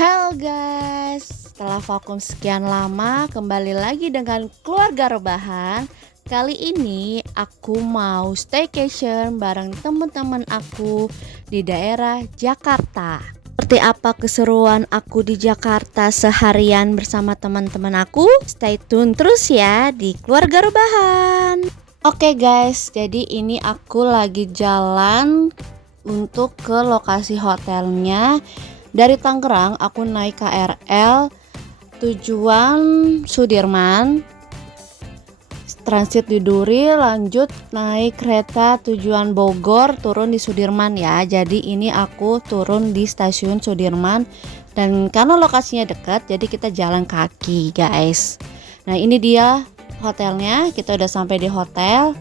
Halo guys, setelah vakum sekian lama kembali lagi dengan keluarga rebahan. Kali ini aku mau staycation bareng teman-teman aku di daerah Jakarta. Seperti apa keseruan aku di Jakarta seharian bersama teman-teman aku? Stay tune terus ya di keluarga rebahan. Oke guys, jadi ini aku lagi jalan untuk ke lokasi hotelnya. Dari Tangerang aku naik KRL tujuan Sudirman, transit di Duri, lanjut naik kereta tujuan Bogor, turun di Sudirman ya. Jadi ini aku turun di stasiun Sudirman, dan karena lokasinya dekat jadi kita jalan kaki guys. Nah ini dia hotelnya, kita udah sampai di hotel.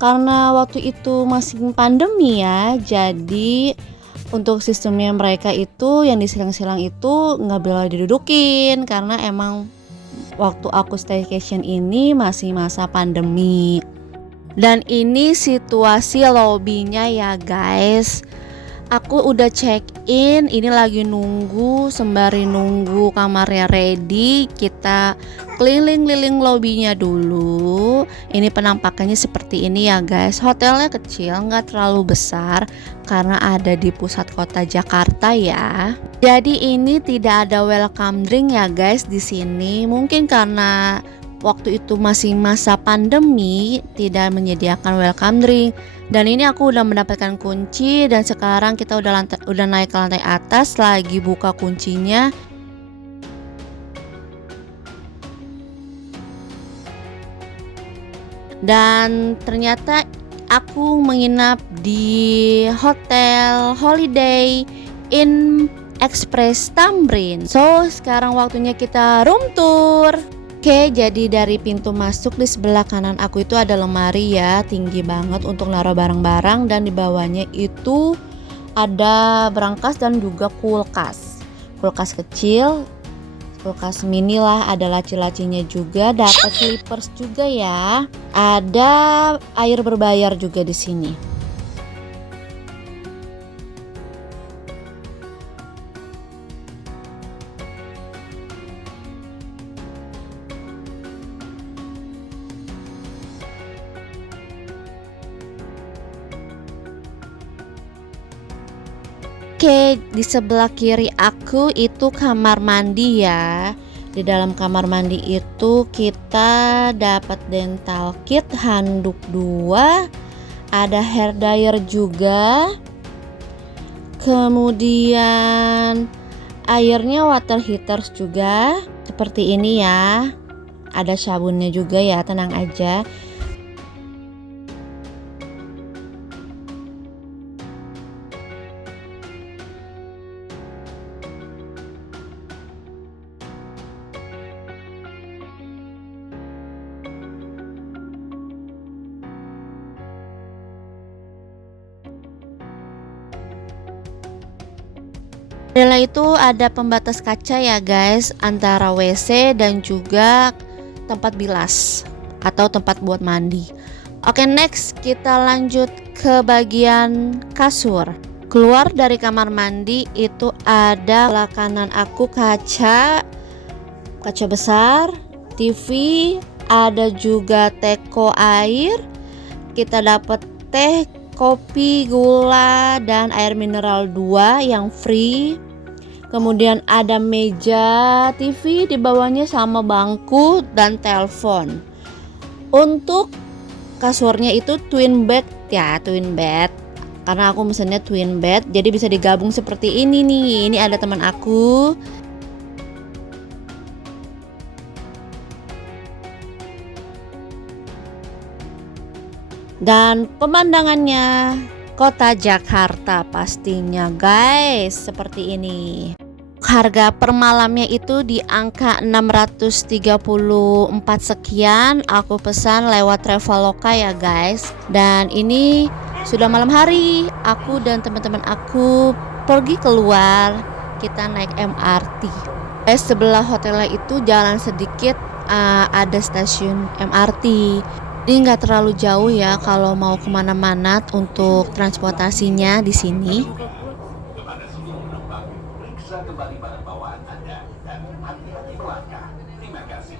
Karena waktu itu masih pandemi ya, jadi untuk sistemnya mereka itu yang disilang-silang itu nggak boleh didudukin karena emang waktu aku staycation ini masih masa pandemi. Dan ini situasi lobbynya ya guys. Aku udah check in, ini lagi nunggu, sembari nunggu kamarnya ready, kita keliling-keliling lobbynya dulu. Ini penampakannya seperti ini ya guys. Hotelnya kecil, nggak terlalu besar karena ada di pusat kota Jakarta ya. Jadi ini tidak ada welcome drink ya guys di sini. Mungkin karena waktu itu masih masa pandemi tidak menyediakan welcome drink. Dan ini aku udah mendapatkan kunci dan sekarang kita udah naik ke lantai atas, lagi buka kuncinya. Dan ternyata aku menginap di Hotel Holiday Inn Express Tamrin. So sekarang waktunya kita room tour. Oke, jadi dari pintu masuk di sebelah kanan aku itu ada lemari ya, tinggi banget untuk naruh barang-barang, dan di bawahnya itu ada brankas dan juga kulkas. Kulkas kecil, kulkas mini lah, ada laci-lacinya juga, dapat slippers juga ya. Ada air berbayar juga di sini. Oke, di sebelah kiri aku itu kamar mandi ya. Di dalam kamar mandi itu kita dapat dental kit, handuk 2, ada hair dryer juga. Kemudian airnya water heaters juga. Seperti ini ya. Ada sabunnya juga ya, tenang aja. Jendela itu ada pembatas kaca ya guys, antara WC dan juga tempat bilas atau tempat buat mandi. Oke, next kita lanjut ke bagian kasur. Keluar dari kamar mandi itu ada sebelah kanan aku kaca besar, TV, ada juga teko air. Kita dapat teh, kopi, gula, dan air mineral 2 yang free. Kemudian ada meja TV di bawahnya sama bangku dan telepon. Untuk kasurnya itu twin bed ya, twin bed. Karena aku mesennya twin bed, jadi bisa digabung seperti ini nih. Ini ada teman aku. Dan pemandangannya kota Jakarta pastinya guys, seperti ini. Harga per malamnya itu di angka 634 sekian. Aku pesan lewat Traveloka ya guys. Dan ini sudah malam hari, aku dan teman-teman aku pergi keluar, kita naik MRT. Sebelah hotelnya itu jalan sedikit ada stasiun MRT. Ini nggak terlalu jauh ya kalau mau kemana-mana untuk transportasinya di sini. Periksa kembali barang bawaan Anda dan hati-hati melangkah. Terima kasih.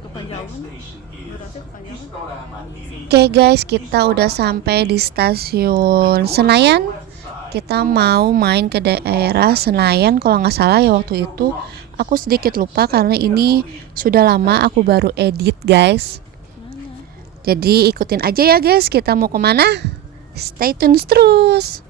The next station is Istora Mandiri. Oke guys, kita udah sampai di stasiun Senayan. Kita mau main ke daerah Senayan kalau nggak salah ya waktu itu. Aku sedikit lupa karena ini sudah lama aku baru edit guys. Jadi ikutin aja ya guys, kita mau kemana? Stay tune terus.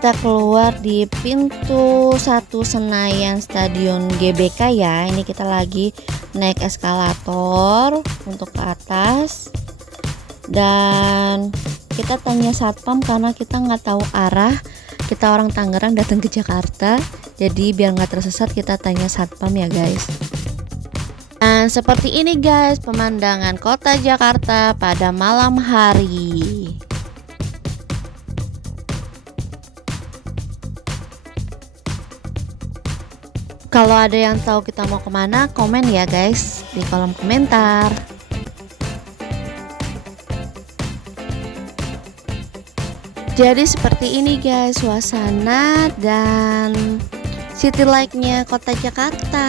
Kita keluar di pintu 1 Senayan Stadion GBK ya. Ini kita lagi naik eskalator untuk ke atas. Dan kita tanya satpam karena kita nggak tahu arah. Kita orang Tangerang datang ke Jakarta. Jadi biar nggak tersesat kita tanya satpam ya guys. Dan seperti ini guys pemandangan kota Jakarta pada malam hari. Kalau ada yang tahu kita mau kemana, komen ya guys di kolom komentar. Jadi seperti ini guys suasana dan city light-nya kota Jakarta.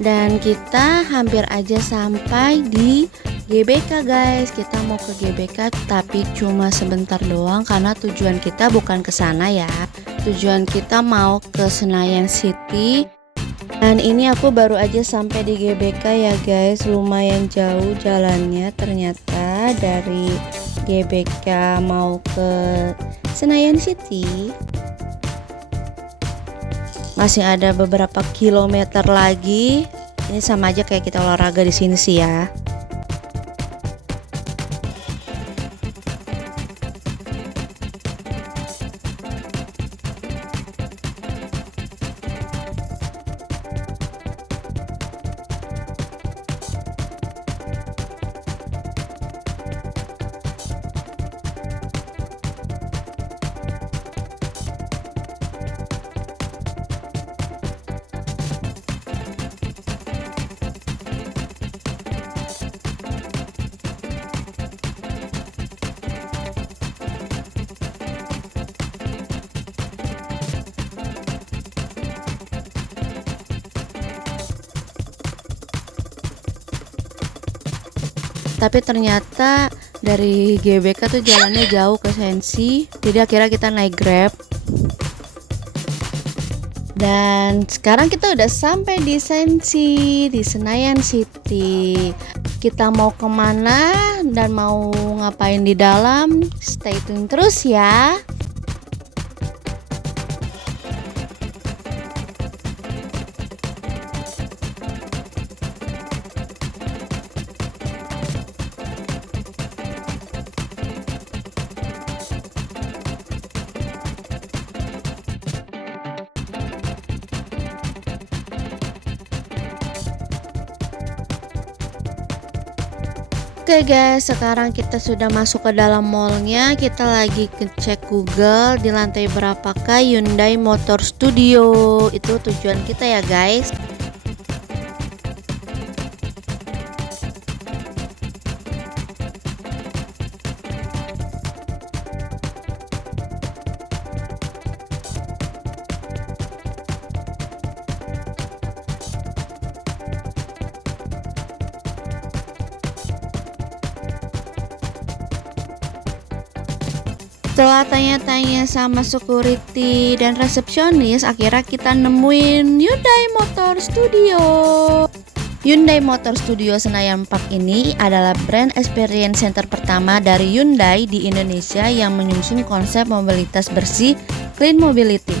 Dan kita hampir aja sampai di GBK guys. Kita mau ke GBK tapi cuma sebentar doang karena tujuan kita bukan ke sana ya. Tujuan kita mau ke Senayan City. Dan ini aku baru aja sampai di GBK ya guys. Lumayan jauh jalannya ternyata dari GBK mau ke Senayan City. Masih ada beberapa kilometer lagi. Ini sama aja kayak kita olahraga di sini sih ya. Tapi ternyata dari GBK tuh jalannya jauh ke Sensi. Jadi akhirnya kita naik Grab. Dan sekarang kita udah sampai di Sensi, di Senayan City. Kita mau kemana dan mau ngapain di dalam? Stay tune terus ya. Oke guys, sekarang kita sudah masuk ke dalam mallnya. Kita lagi ngecek Google di lantai berapakah Hyundai Motor Studio. Itu tujuan kita ya guys. Setelah tanya-tanya sama security dan resepsionis, akhirnya kita nemuin Hyundai Motor Studio. Hyundai Motor Studio Senayan Park ini adalah brand experience center pertama dari Hyundai di Indonesia yang menyusun konsep mobilitas bersih, clean mobility.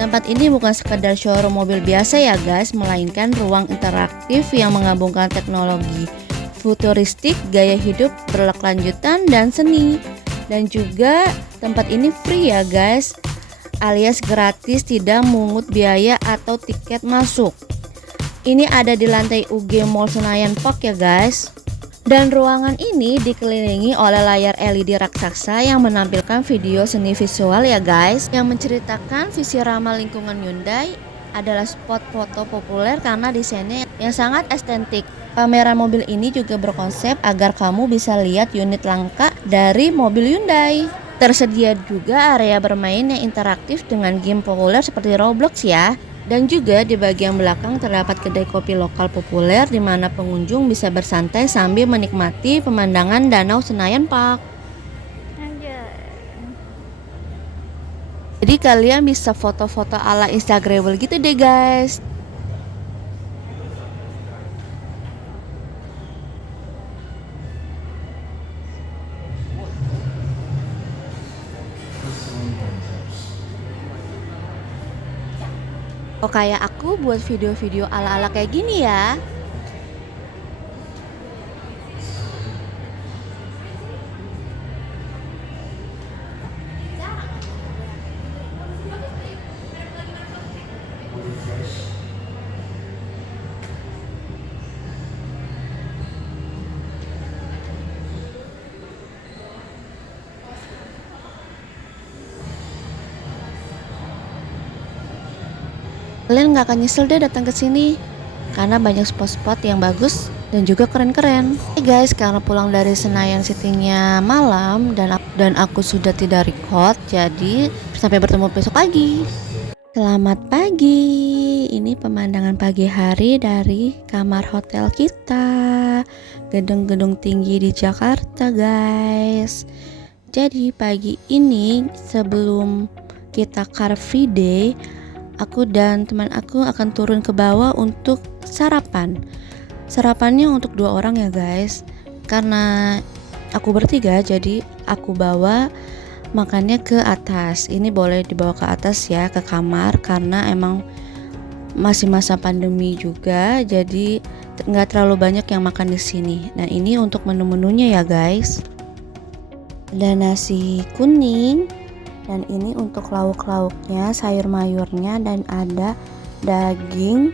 Tempat ini bukan sekedar showroom mobil biasa ya guys, melainkan ruang interaktif yang menggabungkan teknologi futuristik, gaya hidup berkelanjutan, dan seni. Dan juga tempat ini free ya guys, alias gratis, tidak mengungut biaya atau tiket masuk. Ini ada di lantai UG Mall Senayan Park ya guys. Dan ruangan ini dikelilingi oleh layar LED raksasa yang menampilkan video seni visual ya guys, yang menceritakan visi ramah lingkungan Hyundai adalah spot foto populer karena desainnya yang sangat estetik. Pameran mobil ini juga berkonsep agar kamu bisa lihat unit langka dari mobil Hyundai. Tersedia juga area bermain yang interaktif dengan game populer seperti Roblox ya. Dan juga di bagian belakang terdapat kedai kopi lokal populer di mana pengunjung bisa bersantai sambil menikmati pemandangan Danau Senayan Park. Jadi kalian bisa foto-foto ala Instagramable gitu deh guys. Oh kayak aku buat video-video ala-ala kayak gini ya. Kalian nggak akan nyesel deh datang ke sini karena banyak spot-spot yang bagus dan juga keren-keren. Hey guys, karena pulang dari Senayan City-nya malam dan aku sudah tidak record, jadi sampai bertemu besok pagi. Selamat pagi. Ini pemandangan pagi hari dari kamar hotel kita. Gedung-gedung tinggi di Jakarta, guys. Jadi pagi ini sebelum kita Car Free Day, aku dan teman aku akan turun ke bawah untuk sarapan. Sarapannya untuk 2 orang ya guys. Karena aku bertiga, jadi aku bawa makannya ke atas. Ini boleh dibawa ke atas ya, ke kamar, karena emang masih masa pandemi juga, jadi nggak terlalu banyak yang makan di sini. Nah ini untuk menu-menunya ya guys. Ada nasi kuning, dan ini untuk lauk-lauknya, sayur mayurnya, dan ada daging,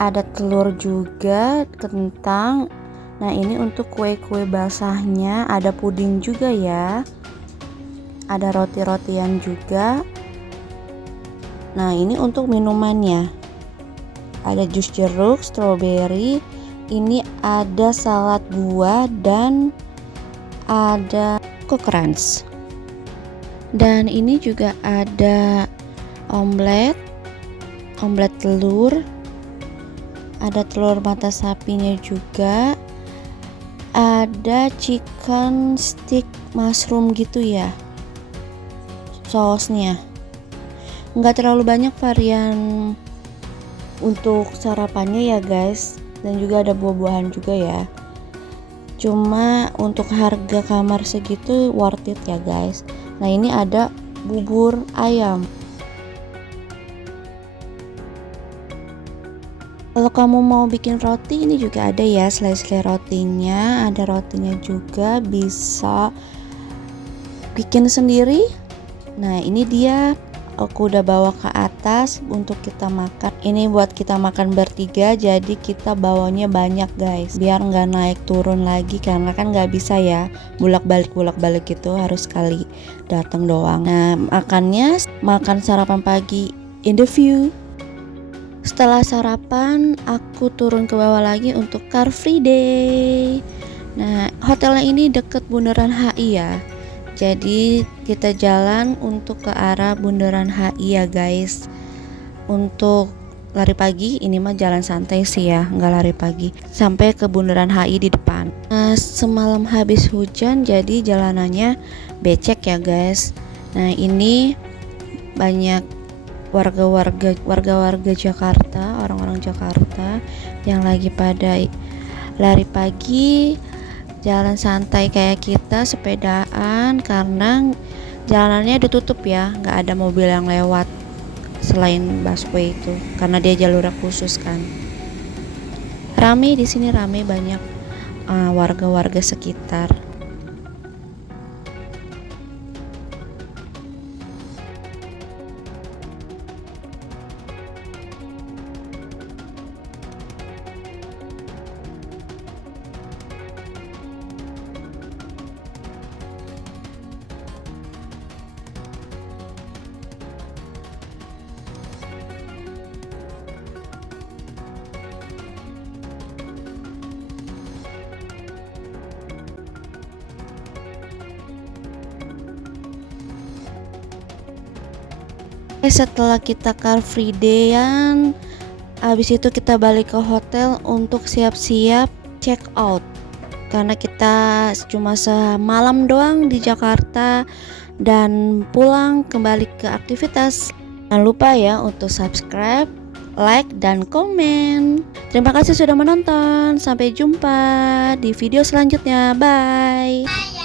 ada telur juga, kentang. Nah ini untuk kue-kue basahnya, ada puding juga ya, ada roti-rotian juga. Nah ini untuk minumannya, ada jus jeruk, stroberi, ini ada salad buah, dan ada cookrunch. Dan ini juga ada omelet telur, ada telur mata sapinya juga, ada chicken stick mushroom gitu ya sausnya. Nggak terlalu banyak varian untuk sarapannya ya guys, dan juga ada buah-buahan juga ya. Cuma untuk harga kamar segitu worth it ya guys. Nah ini ada bubur ayam. Kalau kamu mau bikin roti, ini juga ada ya selai-selai rotinya, ada rotinya juga, bisa bikin sendiri. Nah ini dia, aku udah bawa ke atas untuk kita makan. Ini buat kita makan bertiga, jadi kita bawanya banyak guys, biar nggak naik turun lagi, karena kan nggak bisa ya bolak balik gitu, harus sekali datang doang. Nah makan sarapan pagi in the view. Setelah sarapan, aku turun ke bawah lagi untuk Car Free Day. Nah, hotelnya ini deket Bundaran HI ya. Jadi kita jalan untuk ke arah Bundaran HI ya guys. Untuk lari pagi, ini mah jalan santai sih ya, nggak lari pagi. Sampai ke Bundaran HI di depan. Nah, semalam habis hujan jadi jalanannya becek ya guys. Nah, ini banyak warga-warga Jakarta, orang-orang Jakarta yang lagi pada lari pagi, jalan santai kayak kita, sepedaan, karena jalanannya ditutup ya, nggak ada mobil yang lewat selain busway itu, karena dia jalur khusus kan. Rame di sini, rame, banyak warga-warga sekitar. Setelah kita car free day-an, habis itu kita balik ke hotel untuk siap-siap check out, karena kita cuma semalam doang di Jakarta dan pulang kembali ke aktivitas. Jangan lupa ya untuk subscribe, like, dan komen. Terima kasih sudah menonton. Sampai jumpa di video selanjutnya. Bye.